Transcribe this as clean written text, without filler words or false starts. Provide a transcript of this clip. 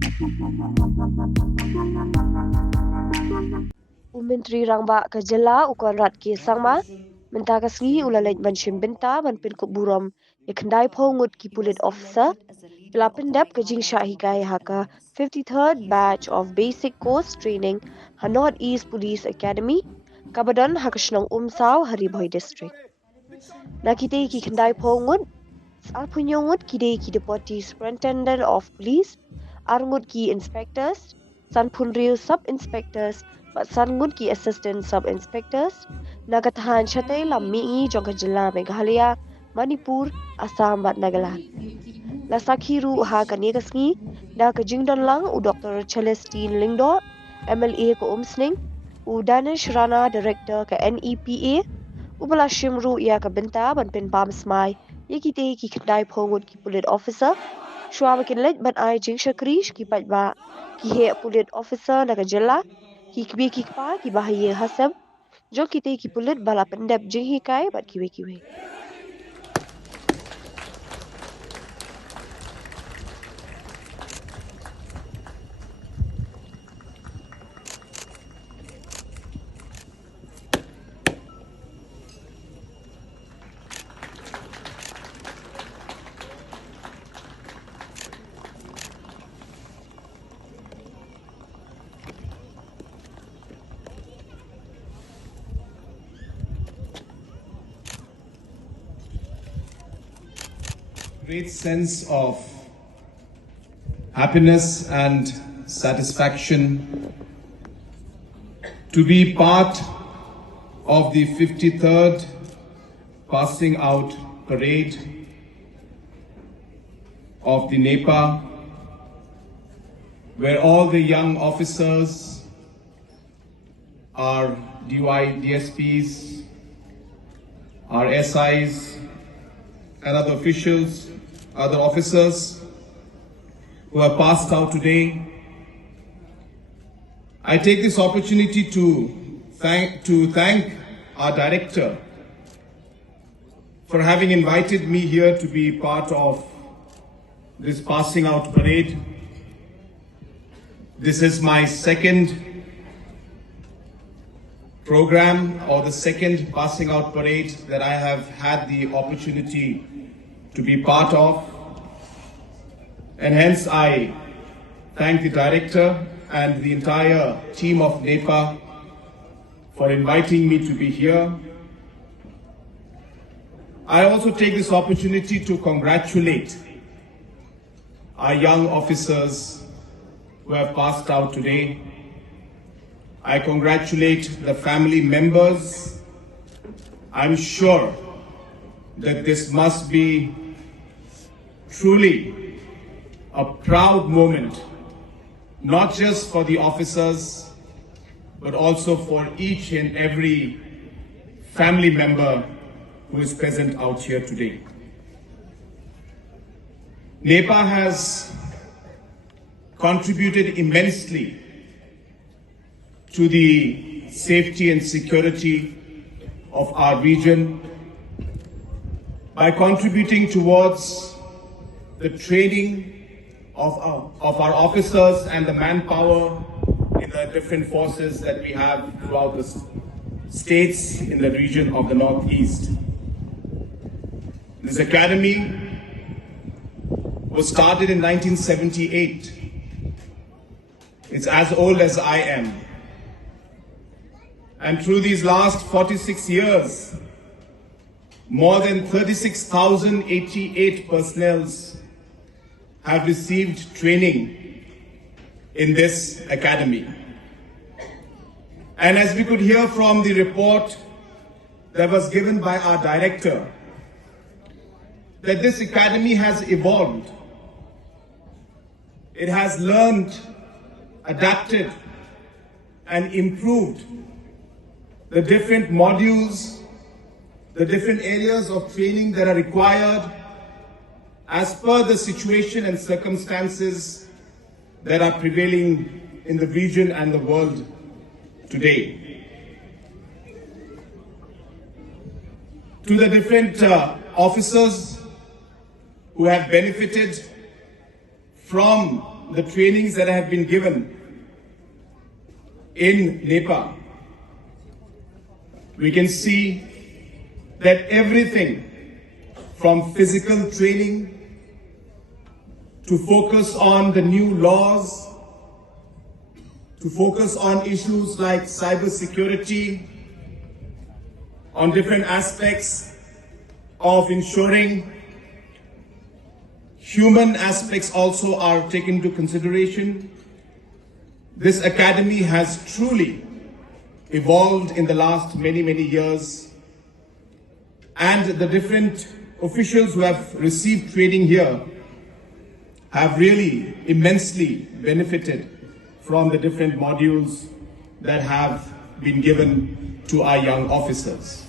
Menteri Rangba Kajela Conrad Sangma mentakasngi ulalej manshim benta man Pynkup Burom yakandai Ngut ki Pulit Ophisar kila Pyndep Jinghikai haka 53rd batch of basic course training ha North East Police Academy kabadan hakashnong umsaw Haribhoi district. Nakite ki kandai Ngut Alpunyongut kide ki Deputy Superintendent of Police Arngut ki inspectors Sanpunril sub-inspectors but Sangut ki assistant sub-inspectors Nagatahan Chatay Lammi Jongkajala Meghalaya Manipur Assam bat Nagaland Lasakhiru ha kanegasngi da kajingdon lang u Dr. Celestine Lingdor MLA ko Umsning u Danish Rana Director ka NEPA u Balashimru ia ka benta ban pin pam smai Yekite ki kandai Ngut ki Pulit Ophisar Shwa makin lej ban ai jing shakrish ki pajba ki he Pulit Ophisar na kajela ki kbi ki pa ki bahaye hasab jo kite ki Pulit bala Pyndep Jinghikai bat kiwe. Great sense of happiness and satisfaction to be part of the 53rd passing out parade of the Nepa, where all the young officers, our DY, DSPs, our SIs, and other officials, other officers who have passed out today. I take this opportunity to thank our director for having invited me here to be part of this passing out parade. This is my second program or the second passing out parade that I have had the opportunity to be part of, and hence I thank the director and the entire team of Nepa for inviting me to be here. I also take this opportunity to congratulate our young officers who have passed out today. I congratulate the family members. I'm sure that this must be truly a proud moment, not just for the officers, but also for each and every family member who is present out here today. Nepa has contributed immensely to the safety and security of our region by contributing towards the training of our officers and the manpower in the different forces that we have throughout the states in the region of the Northeast. This academy was started in 1978. It's as old as I am. And through these last 46 years, more than 36,088 personnel have received training in this academy. And as we could hear from the report that was given by our director, that this academy has evolved. It has learned, adapted, and improved the different modules, the different areas of training that are required as per the situation and circumstances that are prevailing in the region and the world today. To the different officers who have benefited from the trainings that have been given in Nepa, we can see that everything from physical training to focus on the new laws, to focus on issues like cyber security, on different aspects of ensuring human aspects also are taken into consideration. This academy has truly evolved in the last many years, and the different officials who have received training here have really immensely benefited from the different modules that have been given to our young officers.